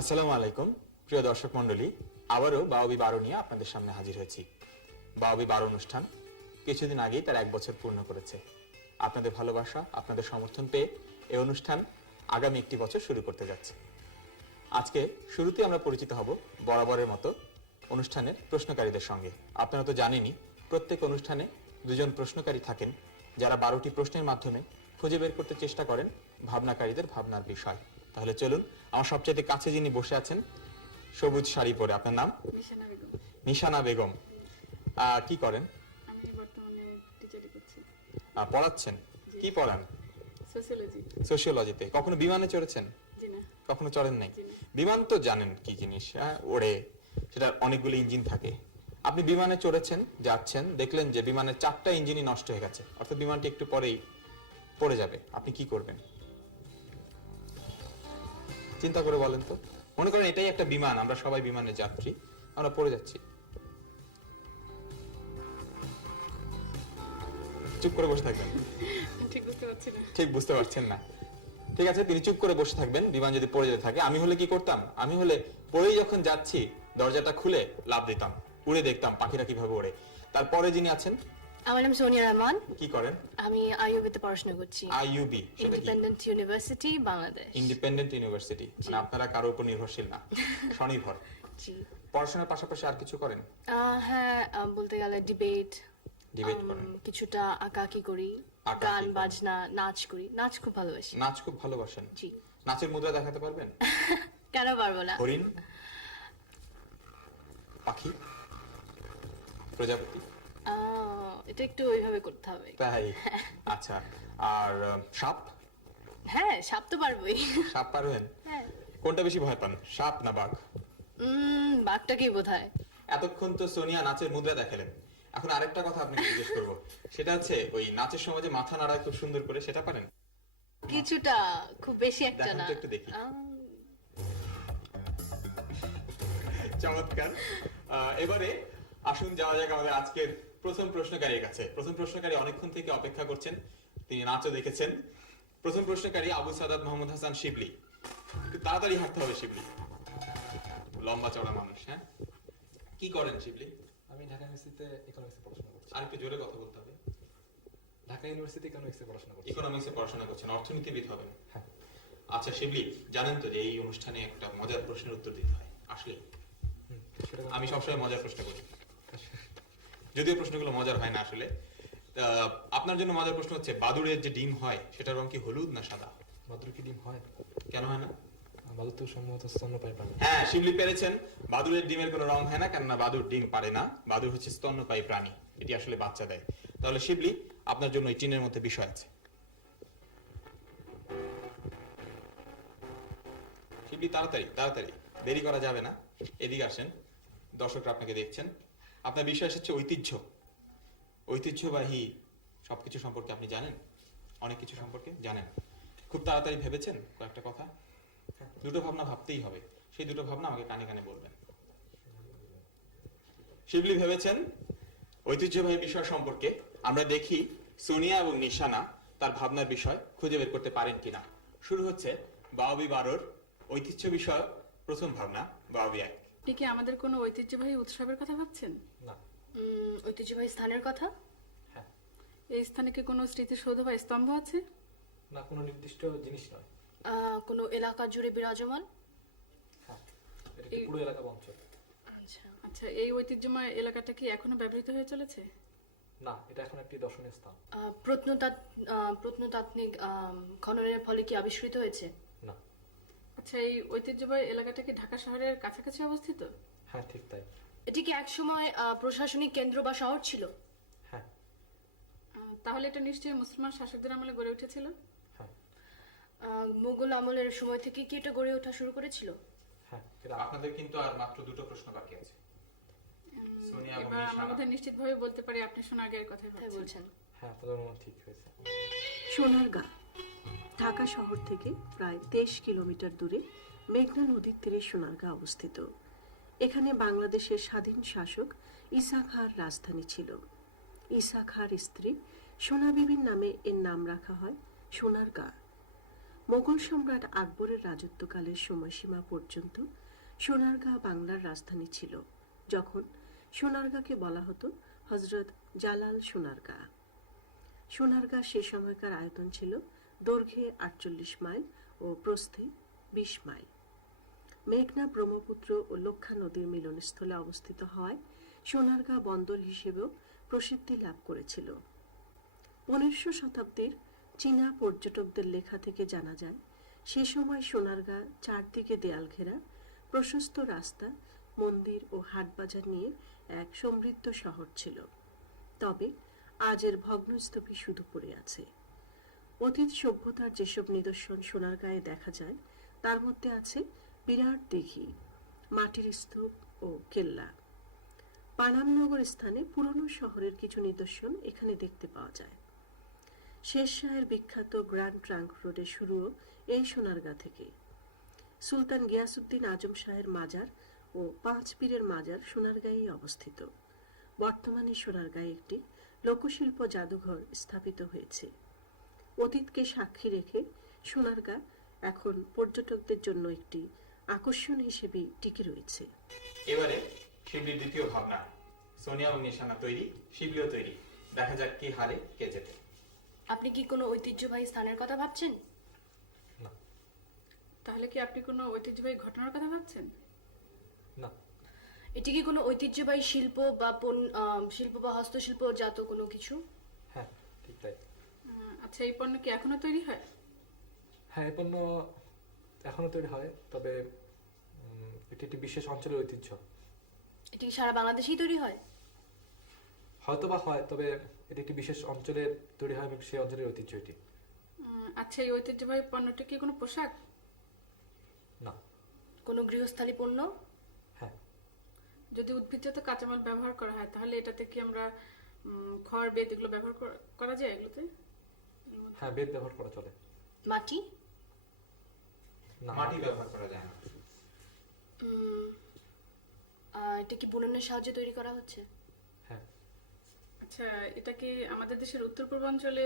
আসসালামু আলাইকুম প্রিয় দর্শক মণ্ডলী, আবারও বাওবি 12 নিয়ে আপনাদের সামনে হাজির হয়েছি। বাওবি 12 অনুষ্ঠান কিছুদিন আগেই তার 1 বছর পূর্ণ করেছে। আপনাদের ভালোবাসা, আপনাদের সমর্থন পেয়ে এই অনুষ্ঠান আগামী 1 বছর শুরু করতে যাচ্ছে। আজকে শুরুতে আমরা পরিচিত হব বরাবরের মতো অনুষ্ঠানের প্রশ্নকারীদের সঙ্গে। আপনারা তো জানেনই, প্রত্যেক অনুষ্ঠানে দুজন প্রশ্নকারী থাকেন, যারা 12টি প্রশ্নের মাধ্যমে খুঁজে বের করতে চেষ্টা করেন ভাবনাকারীদের ভাবনার বিষয়। তাহলে চলুন, আমার সবচেয়ে কাছে যিনি বসে আছেন, সবুজ শাড়ি পরে, আপনার নাম? নিশানা বেগম। নিশানা বেগম। কি করেন? আমি বর্তমানে টিচারি করছি। পড়াচ্ছেন? কি পড়ান? সোশিওলজি। সোশিওলজিতে। কখনো বিমানে চড়েছেন? জি না। কখনো চড়েন নাই? জি না। বিমান তো জানেন কি জিনিস, ওড়ে, সেটা অনেকগুলো ইঞ্জিন থাকে। আপনি বিমানে চড়েছেন, যাচ্ছেন, দেখলেন যে বিমানের 4টা ইঞ্জিনই নষ্ট হয়ে গেছে, অর্থাৎ বিমানটি একটু পরেই পড়ে যাবে, আপনি কি করবেন? চিন্তা করে বলেন তো। মনে করেন এটাই একটা বিমান, আমরা সবাই বিমানের যাত্রী, আমরা পড়ে যাচ্ছি। চুপ করে বসে থাকবেন? ঠিক বুঝতে পারছি না। ঠিক বুঝতে পারছেন না? ঠিক আছে, তিনি চুপ করে বসে থাকবেন, বিমান যদি পড়ে যেতে থাকে। আমি হলে কি করতাম? আমি হলে পড়েই যখন যাচ্ছি দরজাটা খুলে লাফ দিতাম, উড়ে দেখতাম পাখিরা কিভাবে ওড়ে। তারপরে যিনি আছেন? আমার নাম সোনিয়া রহমান। কি করেন? আমি আইইউবি তে পড়াশোনা করছি। আইইউবি সেটা কি? Independent university Bangladesh. Independent university, মানে আপনারা কারোর উপর নির্ভরশীল না, স্বনির্ভর। জি। পড়াশোনার পাশাপাশি আর কিছু করেন? হ্যাঁ, বলতে গেলে ডিবেট করেন? কিছুটা আঁকাআঁকি করি, আঁকাআঁকি গান করেন? বাজনা, নাচ করি। নাচ খুব ভালোবাসি। নাচ খুব ভালোবাসেন? জি। নাচের মুদ্রা দেখাতে পারবেন? কেন পারবো না? হরিণ, পাখি, প্রজাপতি? এটা একটু ওইভাবে করতে হবে। তাই? আচ্ছা। আর সাপ? হ্যাঁ, সাপ তো পারবোই। সাপ পারবেন? হ্যাঁ। কোনটা বেশি ভয় পান, সাপ না বাঘ? বাঘটাকেই বোধহয়। এতক্ষণ তো সোনিয়া নাচের মুদ্রা দেখালেন, এখন আরেকটা কথা আপনাকে জিজ্ঞেস করবো। সেটা হচ্ছে ওই নাচের সময় যে মাথা নাড়ায় খুব সুন্দর করে, সেটা পারেন? কিছুটা, খুব বেশি একটা দেখান না। তো একটু দেখি। চমৎকার। এবারে আসুন যাওয়া যাক আমাদের আজকের প্রথম প্রশ্নকারীর কাছে। প্রথম প্রশ্নকারী অনেকক্ষণ থেকে অপেক্ষা করছেন, তিনি নাচও দেখেছেন। প্রথম প্রশ্নকারী আবু সাদাত মোহাম্মদ হাসান শিবলি। একটু তাড়াতাড়ি হাঁটতে হবে শিবলি, লম্বা চড়া মানুষ। হ্যাঁ, কি করেন শিবলি? আমি ঢাকা ইউনিভার্সিটিতে ইকোনমিক্সে পড়াশোনা করছি। আর একটু জোরে কথা বলতে হবে। ঢাকা ইউনিভার্সিটি ইকোনমিক্সে পড়াশোনা করছি। ইকোনমিক্সে পড়াশোনা করছেন, অর্থনীতিবিদ হবেন? হ্যাঁ। আচ্ছা শিবলি, জানেন তো যে এই অনুষ্ঠানে একটা মজার প্রশ্নের উত্তর দিতে হয় আসলে? আমি সবসময় মজার প্রশ্ন করি, যদিও প্রশ্নগুলো মজার হয় না আসলে। আপনার জন্য মজার প্রশ্ন হচ্ছে, বাদুড়ের যে ডিম হয় সেটার রং কি হলুদ না সাদা? বাদুড় কি ডিম হয়? কেন হয় না? বাদুড় তো সম্ভবত স্তন্যপায়ী প্রাণী। হ্যাঁ, শিবলি পেরেছেন। বাদুড়ের ডিমের কোনো রং হয় না, কেননা বাদুড় ডিম পারে না। বাদুড় হচ্ছে স্তন্যপায়ী প্রাণী, এটি আসলে বাচ্চা দেয়। তাহলে শিবলি, আপনার জন্য এই টিনের মধ্যে বিষয় আছে। শিবলি তাড়াতাড়ি তাড়াতাড়ি, দেরি করা যাবে না। এদিকে আসেন, দর্শকরা আপনাকে দেখছেন। আপনার বিষয় হচ্ছে ঐতিহ্য। ঐতিহ্যবাহী সবকিছু সম্পর্কে আপনি জানেন, অনেক কিছু সম্পর্কে জানেন। খুব তাড়াতাড়ি ভেবেছেন কয়েকটা কথা। দুটো ভাবনা ভাবতেই হবে, সেই দুটো ভাবনা আমাকে কানে কানে বলবেন। শিবলি ভেবেছেন ঐতিহ্যবাহী বিষয় সম্পর্কে। আমরা দেখি সোনিয়া এবং নিশানা তার ভাবনার বিষয় খুঁজে বের করতে পারেন কিনা। শুরু হচ্ছে বাওবি 12-র ঐতিহ্য বিষয় প্রথম ভাবনা, বাওবি 1। আপনি কি আমাদের কোনো ঐতিহ্যবাহী উৎসবের কথা ভাবছেন? না। ঐতিহ্যবাহী স্থানের কথা? হ্যাঁ। এই স্থানে কি কোনো স্মৃতিসৌধ বা স্তম্ভ আছে? না, কোনো নির্দিষ্ট জিনিস নয়। কোনো এলাকা জুড়ে বিরাজমান? হ্যাঁ, এটা একটি পুরো এলাকা অঞ্চল। আচ্ছা। আচ্ছা, এই ঐতিহ্যময় এলাকাটা কি এখনো ব্যবহৃত হয়ে চলেছে? না, এটা এখন একটি দর্শনীয় স্থান। প্রত্নতাত্ত্বিক খননের ফলে কি আবিষ্কৃত হয়েছে? না। আচ্ছা, এই ঐতিহ্যবাহী এলাকাটা কি ঢাকা শহরের কাছাকাছি অবস্থিত? হ্যাঁ, ঠিক তাই। এটি কি একসময় প্রশাসনিক কেন্দ্র বা শহর ছিল? হ্যাঁ। তাহলে এটা নিশ্চয়ই মুসলমান শাসকদের আমলে গড়ে উঠেছিল? হ্যাঁ। মুঘল আমলের সময় থেকে কি এটা গড়ে ওঠা শুরু করেছিল? হ্যাঁ। আপনাদের কিন্তু আর মাত্র দুটো প্রশ্ন বাকি আছে। সোনিয়া এবং এবার আমরা নিশানা। বোধহয় নিশ্চিতভাবে বলতে পারি আপনি সোনারগাঁয়ের কথাই তাই বলছেন। বলছেন? হ্যাঁ, তাদের মনে ঠিক হয়েছে। সোনারগাঁ ঢাকা শহর থেকে প্রায় 23 কিলোমিটার দূরে মেঘনা নদীর তীরে সোনারগাঁ অবস্থিত। এখানে বাংলাদেশের স্বাধীন শাসক ঈসা খাঁর রাজধানী ছিল। ঈসা খাঁর স্ত্রী সোনা বিবির নামে এর নাম রাখা হয় সোনারগাঁ। মোগল সম্রাট আকবরের রাজত্বকালের সময়সীমা পর্যন্ত সোনারগাঁ বাংলার রাজধানী ছিল, যখন সোনারগাঁকে বলা হতো হজরত জালাল সোনারগাঁ। সোনারগাঁ সে সময়কার আয়তন ছিল দৈর্ঘ্যে 48 মাইল ও প্রস্থে 20 মাইল। মেঘনা, ব্রহ্মপুত্র ও লক্ষা নদীর মিলনস্থলে অবস্থিত হওয়ায় সোনারগাঁ বন্দর হিসেবেও প্রসিদ্ধি লাভ করেছিল। 1500 শতাব্দীর চীনা পর্যটকদের লেখা থেকে জানা যায়, সে সময় সোনারগাঁ চারদিকে দেয়াল ঘেরা, প্রশস্ত রাস্তা, মন্দির ও হাটবাজার নিয়ে এক সমৃদ্ধ শহর ছিল। তবে আজ এর ভগ্নস্তূপই শুধু পড়ে আছে। অতীত সভ্যতার যেসব নিদর্শন সোনারগাঁয়ে দেখা যায়, তার মধ্যে আছে বিরাট দিঘি, মাটির স্তূপ ও কেল্লা। পানামনগর স্থানে পুরনো শহরের কিছু নিদর্শন এখানে দেখতে পাওয়া যায়। শেরশাহের বিখ্যাত গ্র্যান্ড ট্রাঙ্ক রোডের শুরুও এই সোনারগাঁ থেকে। সুলতান গিয়াসউদ্দিন আজম শাহের মাজার ও 5 পীরের মাজার সোনারগাঁয়েই অবস্থিত। বর্তমানে সোনারগাঁয়ে একটি লোকশিল্প জাদুঘর স্থাপিত হয়েছে। অতীতকে সাক্ষী রেখে সোনারগাঁ এখন পর্যটকদের জন্য একটি আকর্ষণ হিসেবে টিকে রয়েছে। এবারে শিবলির দ্বিতীয় ভাবনা, সোনিয়া এবং নিশানা তৈরি, শিবলিও তৈরি। দেখা যাক কে হারে কে জেতে। আপনি কি কোনো ঐতিহ্যবাহী স্থানের কথা ভাবছেন? না। তাহলে কি আপনি কোনো ঐতিহ্যবাহী ঘটনার কথা ভাবছেন? না। এটি কি কোনো ঐতিহ্যবাহী শিল্প বা হস্তশিল্প জাত কোনো কিছু? হ্যাঁ, ঠিক তাই। আচ্ছা, এই পণ্য কি এখনো তৈরি হয়? হ্যাঁ, এই পণ্য এখনো তৈরি হয়, তবে এটি একটি বিশেষ অঞ্চলের ঐতিহ্য। এটি কি সারা বাংলাদেশেই তৈরি হয়? হয়তো বা হয়, তবে এটি একটি বিশেষ অঞ্চলে তৈরি হয় এবং সেই অঞ্চলের ঐতিহ্য এটি। আচ্ছা, এই ঐতিহ্যবাহী পণ্যটি কি কোনো পোশাক? না। কোনো গৃহস্থালী পণ্য? হ্যাঁ। যদি উদ্ভিদজাত কাঁচামাল ব্যবহার করা হয়, তাহলে এটাতে কি আমরা খড়, বেত এগুলো ব্যবহার করা যায় এগুলোতে? হ্যাঁ, বেত ব্যবহার করা চলে। মাটি? না, মাটি ব্যবহার করা যায় না। এটা কি বুননের সাহায্যে তৈরি করা হচ্ছে? হ্যাঁ। আচ্ছা, এটা কি আমাদের দেশের উত্তর পূর্বাঞ্চলে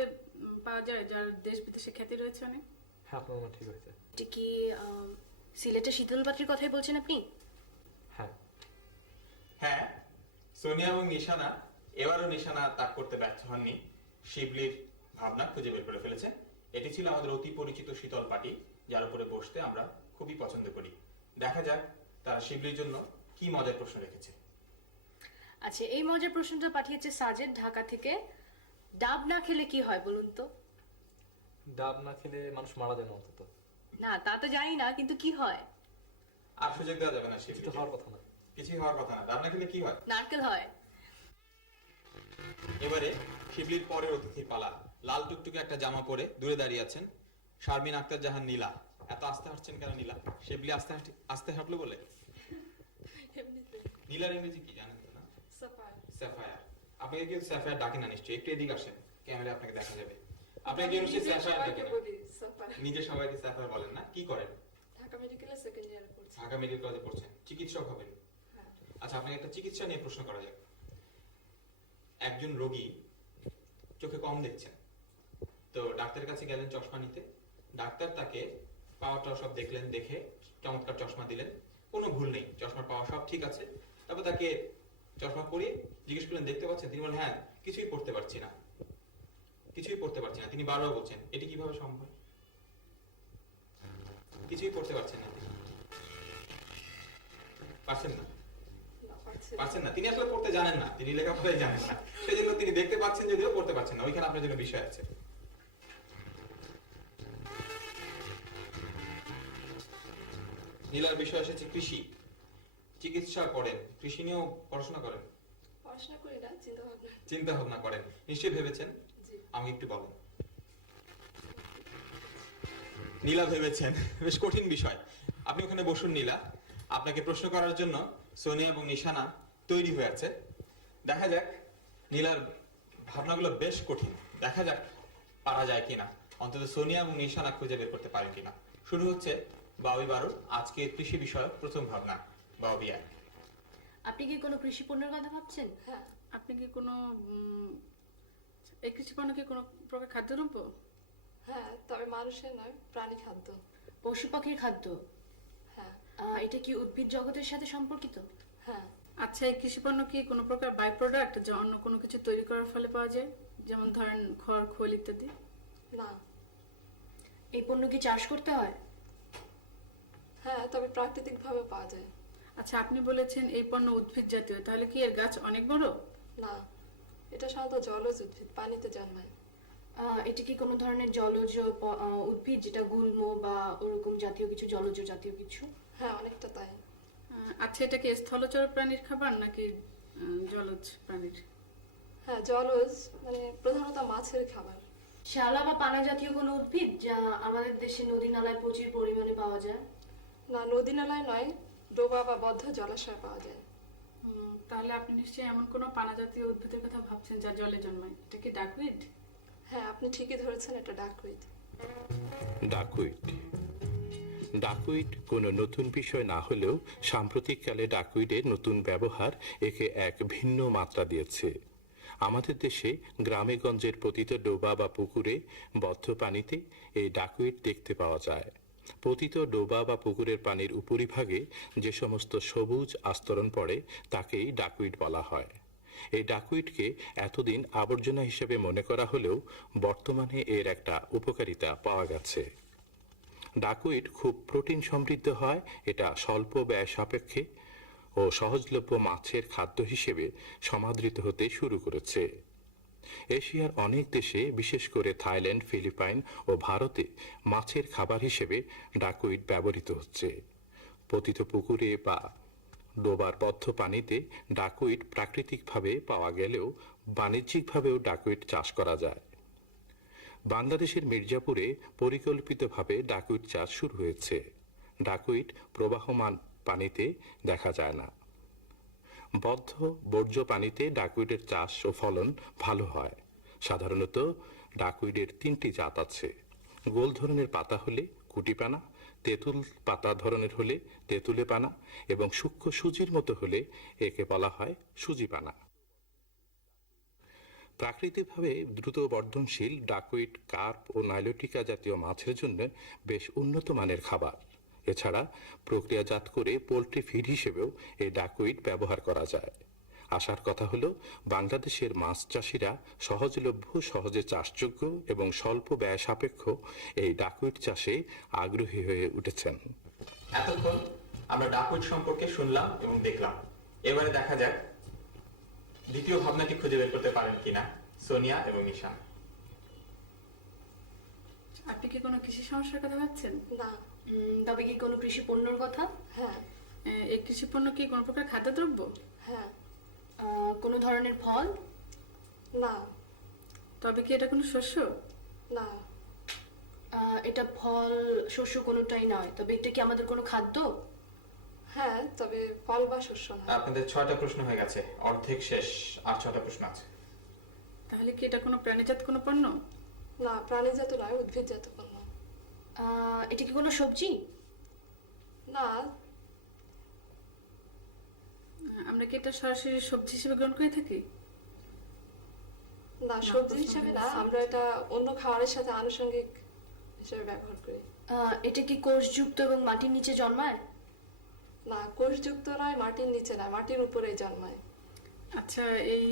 পাওয়া যায়, যার দেশ বিদেশে খ্যাতি রয়েছে অনেক? হ্যাঁ, আপনার মনে ঠিক হয়েছে। এটা কি সিলেটের শীতলপাত্রীর কথাই বলছেন আপনি? হ্যাঁ। হ্যাঁ, সোনিয়া এবং নিশানা এবারও নিশানা তাক করতে ব্যর্থ হননি। শিবলির ভাবনা খুঁজে বের করে ফেলেছে। এটি ছিল আমাদের অতি পরিচিত শীতল পাটি, যার উপরে বসতে আমরা খুবই পছন্দ করি। দেখা যাক তারা শিবলির জন্য কি মজার প্রশ্ন রেখেছে। আচ্ছা, এই মজার প্রশ্নটা পাঠিয়েছে সাজেদ ঢাকা থেকে। ডাব না খেলে কি হয় বলুন তো? ডাব না খেলে মানুষ মারা যায় না অন্তত। না, তা তো জানি না, কিন্তু কি হয়? আর সুযোগ দেওয়া যাবে না, কিছু তো শিবলিকে। হওয়ার কথা না। কিছুই হওয়ার কথা না। ডাব না খেলে কি হয়? নারকেল হয়। এবারে শিবলির পরের অতিথির পালা। লাল টুকটুকে একটা জামা পরে দূরে দাঁড়িয়ে আছেন শারমিন আক্তার জাহান নীলা। এত আস্তে হাঁটছেন কেন নীলা? শিবলি আস্তে আস্তে হাঁটলো বলে? নীলার ইংরেজি কি জানেন তো না? স্যাফায়ার। আপনাকে কেউ স্যাফায়ার ডাকে না নিশ্চয়ই। একটু এদিকে আসেন, ক্যামেরা আপনাকে দেখা যাবে। আপনাকে কেউ নিশ্চয়ই স্যাফায়ার ডাকে না। নিজে সবাইকে স্যাফায়ার বলেন না? কি করেন? ঢাকা মেডিকেলে সেকেন্ড ইয়ারে পড়ছি। ঢাকা মেডিকেল কলেজে পড়ছেন, চিকিৎসক হবেন। আচ্ছা, আপনাকে একটা চিকিৎসা নিয়ে প্রশ্ন করা যাক। একজন রোগী চোখে কম দেখছেন, তো ডাক্তারের কাছে গেলেন চশমা নিতে। ডাক্তার তাকে পাওয়াটা সব দেখলেন, দেখে চমৎকার চশমা দিলেন, কোনো ভুল নেই, চশমার পাওয়া সব ঠিক আছে। তারপর তাকে চশমা পরিয়ে জিজ্ঞেস করলেন দেখতে পাচ্ছেন? তিনি বলেন হ্যাঁ, কিছুই পড়তে পারছি না, কিছুই পড়তে পারছি না। তিনি বারবার বলছেন এটি কিভাবে সম্ভব? কিছুই পড়তে পারছেন না, পারছেন না, পারছেন না। তিনি আসলে পড়তে জানেন না, তিনি লেখাপড়াই জানেন না, সেই জন্য তিনি দেখতে পাচ্ছেন যদিও পড়তে পারছেন না। ওইখানে আপনার জন্য বিষয় আছে। নীলার বিষয় এসেছে কৃষি। চিকিৎসা করেন, কৃষি নিয়েও পড়াশোনা করেন? পড়াশোনা করি না, চিন্তা ভাবনা করেন, নিশ্চয়ই ভেবেছেন। আমি একটু বলেন। নীলা ভেবেছেন, বেশ কঠিন বিষয়। আপনি ওখানে বসুন নীলা, আপনাকে প্রশ্ন করার জন্য সোনিয়া এবং নিশানা তৈরি হয়ে আছে। দেখা যাক নীলার ভাবনাগুলো বেশ কঠিন, দেখা যাক পারা যায় কিনা, অন্তত সোনিয়া এবং নিশানা খুঁজে বের করতে পারেন কিনা। শুরু হচ্ছে বাউবি বারুর আজকে কৃষি বিষয়ক প্রথম ভাবনা। বাউবি এক। আপনি কি কোনো কৃষি পণ্যের কথা ভাবছেন? হ্যাঁ। আপনি কি কোনো এই কৃষি পণ্য কি কোনো প্রকার খাদ্যদ্রব্য? হ্যাঁ, তবে মানুষের নয়, প্রাণী খাদ্য। পশু পাখির খাদ্য। হ্যাঁ এটা কি উদ্ভিদ জগতের সাথে সম্পর্কিত? হ্যাঁ আচ্ছা, এই কৃষি পণ্য কি কোনো প্রকার বাই প্রোডাক্ট যা অন্য কোনো কিছু তৈরি করার ফলে পাওয়া যায়, যেমন ধরেন খড়, খোল ইত্যাদি? না। এই পণ্য কি চাষ করতে হয়? হ্যাঁ, তবে প্রাকৃতিক ভাবে পাওয়া যায়। আচ্ছা, আপনি বলেছেন এই পণ্য উদ্ভিদ জাতীয়, তাহলে কি এর গাছ অনেক বড়? না, এটা সাধারণত জলজ উদ্ভিদ, পানিতে জন্মায়। এটা কি কোনো ধরনের জলজ উদ্ভিদ, যেটা গুল্ম বা ওরকম জাতীয় কিছু, জলজ জাতীয় কিছু? হ্যাঁ, অনেকটা তাই। আচ্ছা, এটা কি স্থলচর প্রাণীর খাবার নাকি জলজ প্রাণীর? হ্যাঁ, জলজ, মানে প্রধানত মাছের খাবার। শ্যাওলা বা পানা জাতীয় কোনো উদ্ভিদ যা আমাদের দেশে নদী নালায় প্রচুর পরিমাণে পাওয়া যায়? না, নদী নালায় নয়, ডোবা বা বদ্ধ জলাশয়ে পাওয়া যায়। তাহলে আপনি নিশ্চয়ই এমন কোনো পানা জাতীয় উদ্ভিদের কথা ভাবছেন যা জলে জন্মায়। এটা কি ডাকউইড? হ্যাঁ, আপনি ঠিকই ধরেছেন, এটা ডাকউইড। ডাকউইড। ডাকউইড কোনো নতুন বিষয় না হলেও সাম্প্রতিককালে ডাকউইডের নতুন ব্যবহার একে এক ভিন্ন মাত্রা দিয়েছে। আমাদের দেশে গ্রামে গঞ্জের পতিত ডোবা বা পুকুরে বদ্ধ পানিতে এই ডাকউইড দেখতে পাওয়া যায়। পতিত ডোবা বা পুকুরের পানির উপরিভাগে যে সমস্ত সবুজ আস্তরণ পড়ে তাকেই ডাকউইড বলা হয়। এই ডাকউইডকে এতদিন আবর্জনা হিসেবে মনে করা হলেও বর্তমানে এর একটা উপকারিতা পাওয়া গেছে। ডাকউইড খুব প্রোটিন সমৃদ্ধ হয়, এটা স্বল্প ব্যয় সাপেক্ষে ও সহজলভ্য মাছের খাদ্য হিসেবে সমাদৃত হতে শুরু করেছে। এশিয়ার অনেক দেশে, বিশেষ করে থাইল্যান্ড, ফিলিপাইন ও ভারতে মাছের খাবার হিসেবে ডাকউইড ব্যবহৃত হচ্ছে। পতিত পুকুরে বা ডোবার বদ্ধ পানিতে ডাকউইড প্রাকৃতিকভাবে পাওয়া গেলেও বাণিজ্যিকভাবেও ডাকউইড চাষ করা যায়। বাংলাদেশের মির্জাপুরে পরিকল্পিতভাবে ডাকউইড চাষ শুরু হয়েছে। ডাকউইড প্রবাহমান পানিতে দেখা যায় না। বদ্ধ বর্জ্য পানিতে ডাকউইডের চাষ ও ফলন ভালো হয়। সাধারণত ডাকউইডের 3টি জাত আছে। গোল ধরনের পাতা হলে কুটিপানা, তেঁতুল পাতা ধরনের হলে তেঁতুলে পানা এবং সূক্ষ্ম সুজির মতো হলে একে বলা হয় সুজিপানা। প্রাকৃতিকভাবে দ্রুত বর্ধনশীল ডাকউইড কার্প ও নাইলোটিকা জাতীয় মাছের জন্য বেশ উন্নত মানের খাবার। এছাড়া প্রক্রিয়াজাত করে পোলট্রি ফিড হিসেবেও এই ডাকউইড ব্যবহার করা যায়। আসার কথা হলো, বাংলাদেশের মাছ চাষিরা সহজলভ্য, সহজে চাষযোগ্য এবং স্বল্প ব্যয় সাপেক্ষ এই ডাকউইড চাষে আগ্রহী হয়ে উঠেছেন। এতক্ষণ আমরা ডাকউইড সম্পর্কে শুনলাম এবং দেখলাম। এবারে দেখা যাক দ্বিতীয় ভাবনাটি খুঁজে বের করতে পারেন কিনা সোনিয়া এবং নিশান। আপনি কি কোনো কৃষি সমস্যার কথা ভাবছেন? না। তবে কি কোনো কৃষি পণ্যর কথা? হ্যাঁ এই কৃষি পণ্য কি কোনো প্রকার খাদ্যদ্রব্য? হ্যাঁ। কোনো ধরনের ফল? না। তবে কি এটা কোনো শস্য? না। এটা ফল, শস্য কোনোটাই নয়। তবে এটা কি আমাদের কোনো খাদ্য? হ্যাঁ, তবে ফল বা শস্য না। আপনাদের 6টা প্রশ্ন হয়ে গেছে, অর্ধেক শেষ, আর 6টা প্রশ্ন আছে। তাহলে কি এটা কোনো প্রাণীজাত কোনো পণ্য? না, প্রাণীজাত নয়, উদ্ভিদজাত পণ্য। এটা কি কোনো সবজি? না। আমরা কি এটা সরাসরি সবজি হিসেবে গ্রহণ করে থাকি? না, সবজি হিসেবে না, আমরা এটা অন্য খাবারের সাথে আনুষঙ্গিক হিসেবে ব্যবহার করি। এটা কি কোষযুক্ত এবং মাটির নিচে জন্মায়? না, কোষযুক্ত নয়, মাটির নিচে নয়, মাটির উপরেই জন্মায়। আচ্ছা, এই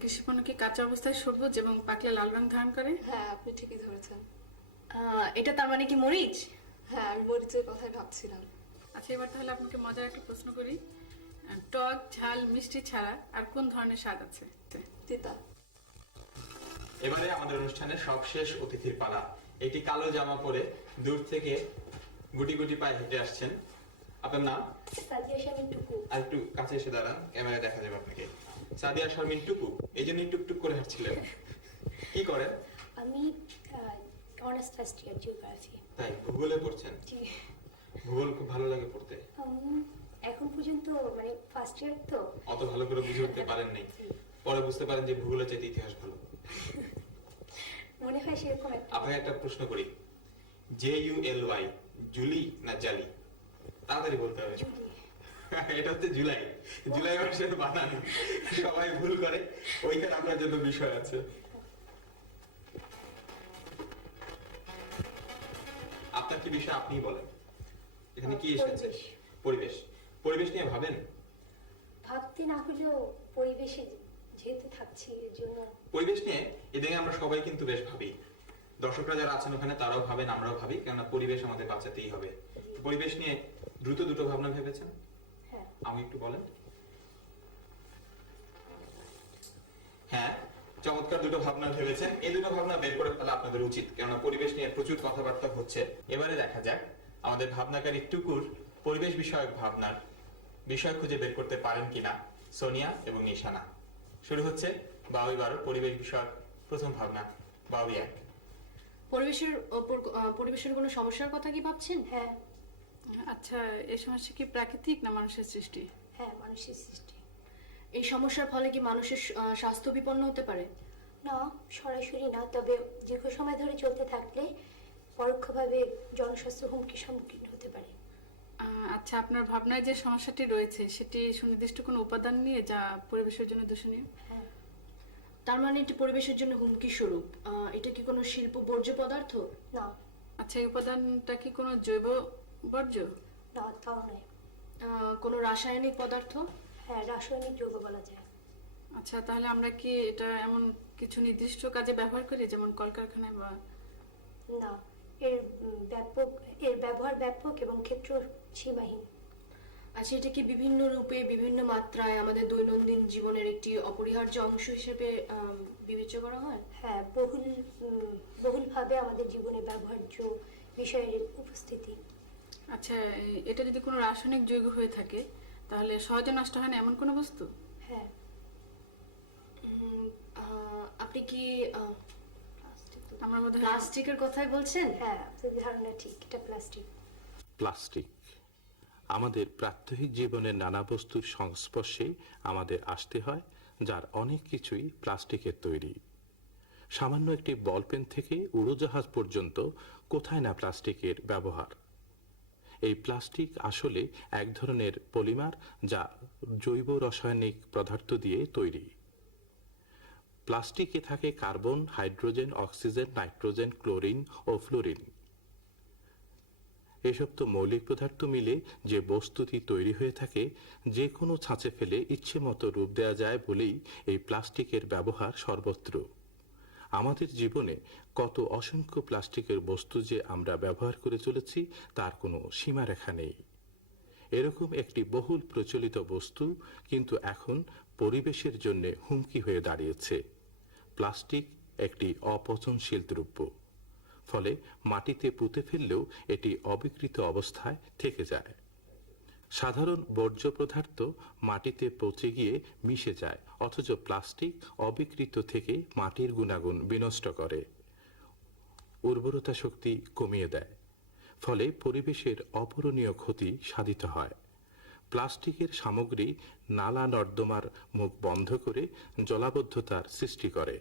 কৃষি পণ্য কি কাঁচা অবস্থায় সবুজ এবং পাকলে লাল রং ধারণ করে? হ্যাঁ, আপনি ঠিকই ধরেছেন। এটা তার মানে কি মরিচ? হ্যাঁ, আমি মরিচের কথাই ভাবছিলাম। আচ্ছা, এবার তাহলে আপনাকে মজার একটা প্রশ্ন করি। টক, ঝাল, মিষ্টি ছাড়া আর কোন ধরনের স্বাদ আছে? তিতা। এবারে আমাদের অনুষ্ঠানের সবশেষ অতিথির পালা। এটি কালো জামা পরে দূর থেকে গুটি গুটি পায়ে হেঁটে আসছেন। আপনার নাম? সাদিয়া শারমিন টুকু। আর একটু কাছে এসে দাঁড়ান, ক্যামেরায় দেখা যাবে আপনাকে। সাদিয়া শারমিন টুকু, এই জন্যই টুকটুক করে হাঁটছিলেন। কি করেন? আমি অনার্স ফার্স্ট ইয়ার জিওগ্রাফি। তাই ভূগোলে পড়ছেন? জি। ভূগোল খুব ভালো লাগে পড়তে? এখন পর্যন্ত মানে ফার্স্ট ইয়ার তো অত ভালো করে বুঝে উঠতে পারেন নাই, পরে বুঝতে পারেন যে ভূগোলের চাইতে ইতিহাস ভালো। মনে হয় সেরকম একটা। আপনাকে একটা প্রশ্ন করি, JULY জুলি না জালি? তাড়াতাড়ি বলতে হবে। জুলি। এটা হচ্ছে জুলাই, জুলাই মাসের বানান, সবাই ভুল করে, ওইখানে আপনার জন্য বিষয় আছে। আপনার কি বিষয় আপনিই বলেন, এখানে কি এসেছে? পরিবেশ। পরিবেশ। পরিবেশ নিয়ে ভাবেন? ভাবতে না হলেও পরিবেশে যেহেতু থাকছি এর জন্য পরিবেশ নিয়ে এদিকে আমরা সবাই কিন্তু বেশ ভাবি, দর্শকরা যারা আছেন ওখানে তারাও ভাবেন, আমরাও ভাবি, কেননা পরিবেশ আমাদের বাঁচাতেই হবে। পরিবেশ নিয়ে দ্রুত দুটো ভাবনা ভেবেছেন, হ্যাঁ আমি একটু বলেন। হ্যাঁ, চমৎকার দুটো ভাবনা ভেবেছেন। এই দুটো ভাবনা বের করে ফেলা আপনাদের উচিত, কেননা পরিবেশ নিয়ে প্রচুর কথাবার্তা হচ্ছে। এবারে দেখা যাক আমাদের ভাবনাকারী টুকুর পরিবেশ বিষয়ক ভাবনার বিষয় খুঁজে বের করতে পারেন কিনা সোনিয়া এবং নিশানা। শুরু হচ্ছে 12 পরিবেশ বিষয়ক প্রথম ভাবনা। 12 পরিবেশের কোনো সমস্যার কথা কি ভাবছেন? হ্যাঁ আচ্ছা, এই সমস্যা কি প্রাকৃতিক না মানুষের সৃষ্টি? হ্যাঁ মানুষের সৃষ্টি। এই সমস্যার ফলে কি মানুষের স্বাস্থ্য বিপন্ন হতে পারে? না সরাসরি না, তবে দীর্ঘ সময় ধরে চলতে থাকলে পরোক্ষভাবে জনস্বাস্থ্য হুমকির সম্মুখীন হতে পারে। আচ্ছা, আপনার ভাবনায় যে সমস্যাটি রয়েছে সেটি সুনির্দিষ্ট কোনো উপাদান নিয়ে যা পরিবেশের জন্য দূষণীয়? হ্যাঁ তার মানে এটি পরিবেশের জন্য হুমকি স্বরূপ। এটা কি কোনো শিল্প বর্জ্য পদার্থ? না আচ্ছা, এই উপাদানটা কি কোনো জৈব বর্জ্য? না তাও নয়। কোনো রাসায়নিক পদার্থ? হ্যাঁ রাসায়নিক যৌগ বলা যায়। আচ্ছা, তাহলে আমরা কি এটা এমন কিছু নির্দিষ্ট কাজে ব্যবহার করি, যেমন কলকারখানায় বা? না, এর ব্যবহার ব্যাপক এবং ক্ষেত্র সীমাহীন। আচ্ছা, এটা কি বিভিন্ন রূপে বিভিন্ন মাত্রায় আমাদের দৈনন্দিন জীবনের একটি অপরিহার্য অংশ হিসেবে বিবেচ্য করা হয়? হ্যাঁ বহুলভাবে আমাদের জীবনে ব্যবহার্য বিষয়ের উপস্থিতি। আচ্ছা, এটা যদি কোনো রাসায়নিক যৌগ হয়ে থাকে তাহলে সহজে নষ্ট হয় না এমন কোনো বস্তু? হ্যাঁ আপনি কি আমরা বোধহয় প্লাস্টিকের কথাই বলছেন? হ্যাঁ আপনাদের ধারণা ঠিক, এটা প্লাস্টিক। প্লাস্টিক আমাদের প্রাত্যহিক জীবনের নানা বস্তুর সংস্পর্শে আমাদের আসতে হয়, যার অনেক কিছুই প্লাস্টিকের তৈরি। সামান্য একটি বলপেন থেকে উড়োজাহাজ পর্যন্ত কোথায় না প্লাস্টিকের ব্যবহার। এই প্লাস্টিক আসলে এক ধরনের পলিমার, যা জৈব রাসায়নিক পদার্থ দিয়ে তৈরি। প্লাস্টিকে থাকে carbon, hydrogen, oxygen, nitrogen, chlorine ও ফ্লোরিন। এসব তো মৌলিক পদার্থ মিলে যে বস্তুটি তৈরি হয়ে থাকে, যে কোনো ছাঁচে ফেলে ইচ্ছে মতো রূপ দেওয়া যায় বলেই এই প্লাস্টিকের ব্যবহার সর্বত্র। আমাদের জীবনে কত অসংখ্য প্লাস্টিকের বস্তু যে আমরা ব্যবহার করে চলেছি তার কোনো সীমারেখা নেই। এরকম একটি বহুল প্রচলিত বস্তু কিন্তু এখন পরিবেশের জন্য হুমকি হয়ে দাঁড়িয়েছে। প্লাস্টিক একটি অপচনশীল দ্রব্য, ফলে মাটিতে পুঁতে ফেললেও এটি অবিকৃত অবস্থায় থেকে যায়। সাধারণ বর্জ্য পদার্থ মাটিতে পচে গিয়ে মিশে যায়, অথচ প্লাস্টিক অবিকৃত থেকে মাটির গুণাগুণ বিনষ্ট করে, উর্বরতা শক্তি কমিয়ে দেয়, ফলে পরিবেশের অপূরণীয় ক্ষতি সাধিত হয়। প্লাস্টিকের সামগ্রী নালা নর্দমার মুখ বন্ধ করে জলাবদ্ধতার সৃষ্টি করে।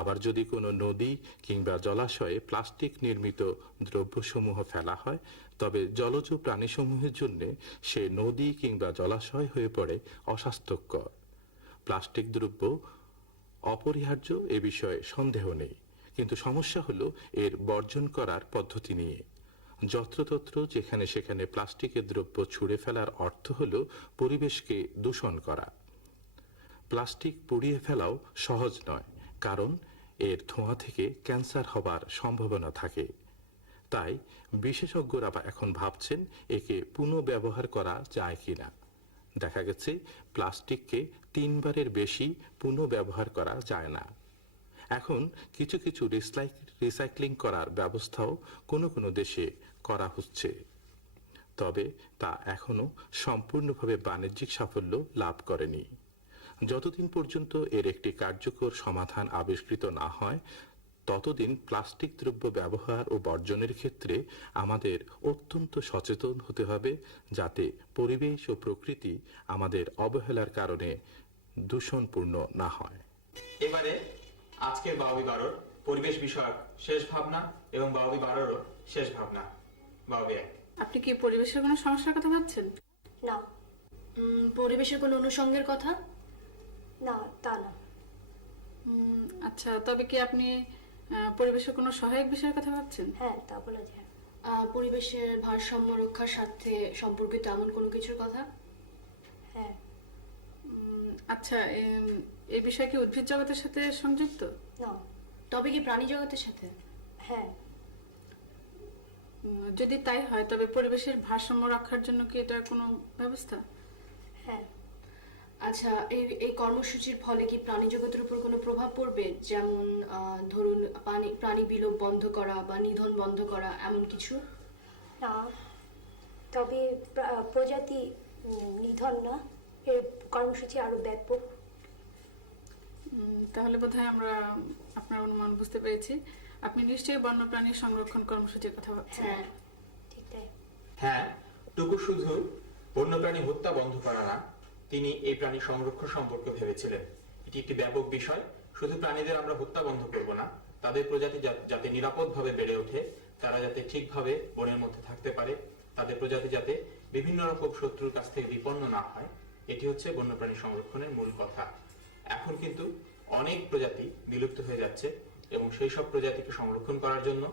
আবার যদি কোনো নদী কিংবা জলাশয়ে প্লাস্টিক নির্মিত দ্রব্যসমূহ ফেলা হয়, তবে জলজ প্রাণীসমূহের জন্য সে নদী কিংবা জলাশয় হয়ে পড়ে অস্বাস্থ্যকর। প্লাস্টিক দ্রব্য অপরিহার্য এ বিষয়ে সন্দেহ নেই, কিন্তু সমস্যা হলো এর বর্জন করার পদ্ধতি নিয়ে। যত্রতত্র যেখানে সেখানে প্লাস্টিকের দ্রব্য ছুঁড়ে ফেলার অর্থ হলো পরিবেশকে দূষণ করা। প্লাস্টিক পুড়িয়ে ফেলাও সহজ নয়, কারণ এর ধোঁয়া থেকে ক্যান্সার হবার সম্ভাবনা থাকে। তাই বিশেষজ্ঞরা এখন ভাবছেন একে পুনঃব্যবহার করা যায় কিনা। দেখা গেছে প্লাস্টিককে 3 বারের বেশি পুনঃব্যবহার করা যায় না। এখন কিছু কিছু রিসাইক্লিং করার ব্যবস্থাও কোনো কোনো দেশে করা হচ্ছে, তবে তা এখনো সম্পূর্ণভাবে বাণিজ্যিক সাফল্য লাভ করেনি। যতদিন পর্যন্ত এর একটি কার্যকর সমাধান আবিষ্কৃত না হয়, ততদিন প্লাস্টিক দ্রব্য ব্যবহার ও বর্জনের ক্ষেত্রে আমাদের অত্যন্ত সচেতন হতে হবে, যাতে পরিবেশ ও প্রকৃতি আমাদের অবহেলার কারণে দূষণপূর্ণ না হয়। এবারে আজকের 12 পরিবেশ বিষয়ক শেষ ভাবনা এবং 12 শেষ ভাবনা। 12 আপনি কি পরিবেশের কোনো সমস্যার কথা ভাবছেন? না পরিবেশের কোনো অনুষঙ্গের কথা? না তা না। আচ্ছা, তবে কি আপনি পরিবেশের কোনো সহায়ক বিষয়ের কথা ভাবছেন? হ্যাঁ তা বলা যায়। পরিবেশের ভারসাম্য রক্ষার সাথে সম্পর্কিত এমন কোনো কিছুর কথা? হ্যাঁ। আচ্ছা, এই বিষয় কি উদ্ভিদ জগতের সাথে সংযুক্ত? না। তবে কি প্রাণী জগতের সাথে? হ্যাঁ। যদি তাই হয় তবে পরিবেশের ভারসাম্য রক্ষার জন্য কি এটা কোনো ব্যবস্থা? হ্যাঁ। আচ্ছা, এই কর্মসূচির ফলে কি প্রাণী জগতের উপর কোনো প্রভাব পড়বে? যেমন ধরুন প্রাণী বিলোপ বন্ধ করা বা নিধন বন্ধ করা, এমন কিছু? না, তবে প্রজাতি নিধন না, এর কর্মসূচি আরো ব্যাপক। তাহলে বোধহয় আমরা আপনার অনুমান বুঝতে পেরেছি। আপনি নিশ্চয়ই বন্যপ্রাণী সংরক্ষণ কর্মসূচির কথা ভাবছেন। হ্যাঁ, ঠিক তাই। হ্যাঁ, টুকু শুধু বন্যপ্রাণী হত্যা বন্ধ করা না, তিনি এই প্রাণী সংরক্ষণ সম্পর্কে ভেবেছিলেন। এটি একটি ব্যাপক বিষয়। শুধু প্রাণীদের আমরা হত্যা বন্ধ করব না, তাদের প্রজাতি যাতে নিরাপদভাবে বেড়ে ওঠে, তারা যাতে ঠিকভাবে বনের মধ্যে থাকতে পারে, তাদের প্রজাতি যাতে বিভিন্ন রকম শত্রুর কাছ থেকে বিপন্ন না হয়, এটি হচ্ছে বন্যপ্রাণী সংরক্ষণের মূল কথা। এখন কিন্তু অনেক প্রজাতি বিলুপ্ত হয়ে যাচ্ছে এবং সেই সব প্রজাতিকে সংরক্ষণ করার জন্য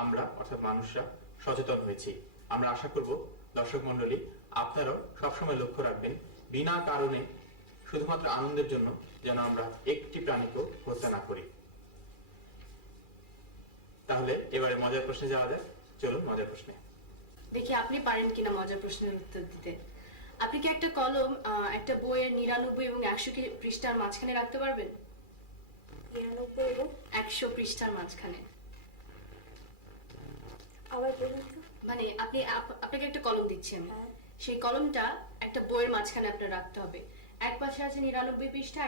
আমরা অর্থাৎ মানুষরা সচেতন হয়েছি। আমরা আশা করব দর্শক মণ্ডলী আপনারাও সবসময় লক্ষ্য রাখবেন, বিনা কারণে শুধুমাত্র আনন্দের জন্য যেন আমরা একটি প্রাণীকেও হত্যা না করি। তাহলে এবারে মজার প্রশ্নে যাওয়া যাক। চলুন মজার প্রশ্নে। দেখি আপনি পারেন কিনা মজার প্রশ্নের উত্তর দিতে। আপনি কি একটা কলম একটা বইয়ের 99 এবং 100 পৃষ্ঠার মাঝখানে রাখতে পারবেন? 99 এবং 100 পৃষ্ঠার মাঝখানে। আবার বলুন তো। মানে আপনাকে একটা কলম দিচ্ছি আমি, হ্যাঁ। সেই কলমটা একটা বইয়ের মাঝখানে আপনার রাখতে হবে। এক পাশে আছে 99 পৃষ্ঠা,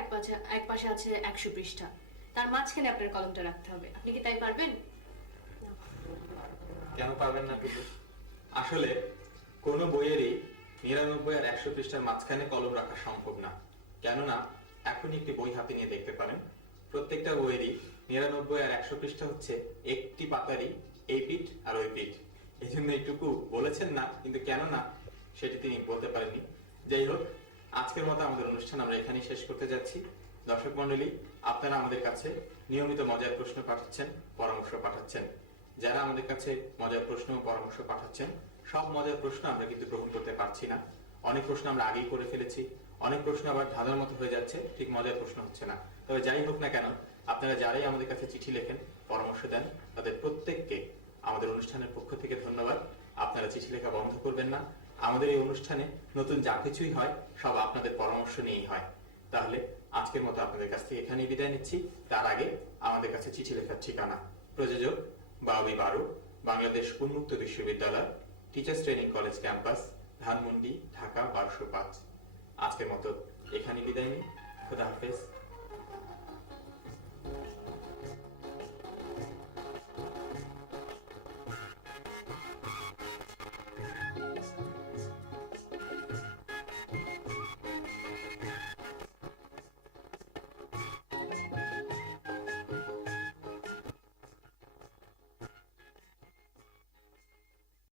এক পাশে আছে 100 পৃষ্ঠা, তার মাঝখানে আপনার কলমটা রাখতে হবে। আপনি কি তাই পারবেন? কেন পারবেন না টুকু? আসলে কোনো বইয়েরই 99 আর 100 পৃষ্ঠার মাঝখানে কলম রাখা সম্ভব না। কেননা এখনই একটি বই হাতে নিয়ে দেখতে পারেন, প্রত্যেকটা বইয়েরই 99 আর 100 পৃষ্ঠা হচ্ছে একটি পাতারই এই পিঠ আর ওই পিঠ। এই জন্য এইটুকু বলেছেন না, কিন্তু কেন না সেটি তিনি বলতে পারেননি। যাই হোক, আজকের মতো আমাদের অনুষ্ঠান আমরা এখানেই শেষ করতে যাচ্ছি। দর্শক মণ্ডলী, আপনারা আমাদের কাছে নিয়মিত মজার প্রশ্ন পাঠাচ্ছেন, পরামর্শ পাঠাচ্ছেন। যারা আমাদের কাছে মজার প্রশ্ন ও পরামর্শ পাঠাচ্ছেন, সব মজার প্রশ্ন আমরা কিন্তু গ্রহণ করতে পারছি না। অনেক প্রশ্ন আমরা আগেই করে ফেলেছি, অনেক প্রশ্ন আবার ধাঁধার মতো হয়ে যাচ্ছে, ঠিক মজার প্রশ্ন হচ্ছে না। তবে যাই হোক না কেন, আপনারা যারাই আমাদের কাছে চিঠি লেখেন, পরামর্শ দেন, তাদের প্রত্যেককে আমাদের অনুষ্ঠানের পক্ষ থেকে ধন্যবাদ। আপনারা চিঠি লেখা বন্ধ করবেন না। আমাদের এই অনুষ্ঠানে নতুন যা কিছুই হয় সব আপনাদের পরামর্শ নিয়েই হয়। তাহলে আজকের মতো আপনাদের কাছ থেকে এখানেই বিদায় নিচ্ছি। তার আগে আমাদের কাছে চিঠি লেখার ঠিকানা: প্রযোজক বাউবি 12, বাংলাদেশ উন্মুক্ত বিশ্ববিদ্যালয়, teachers training college campus, Dhanmondi, Dhaka 1205। আজকের মতো এখানে বিদায় নিই। খোদা হাফেজ।